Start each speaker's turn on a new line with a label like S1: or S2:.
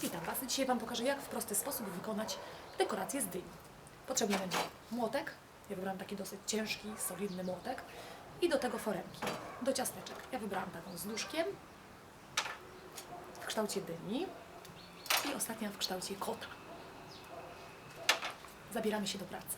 S1: Witam Was. Dzisiaj Wam pokażę, jak w prosty sposób wykonać dekorację z dyni. Potrzebny będzie młotek. Ja wybrałam taki dosyć ciężki, solidny młotek. I do tego foremki, do ciasteczek. Ja wybrałam taką z nóżkiem, w kształcie dyni i ostatnia w kształcie kota. Zabieramy się do pracy.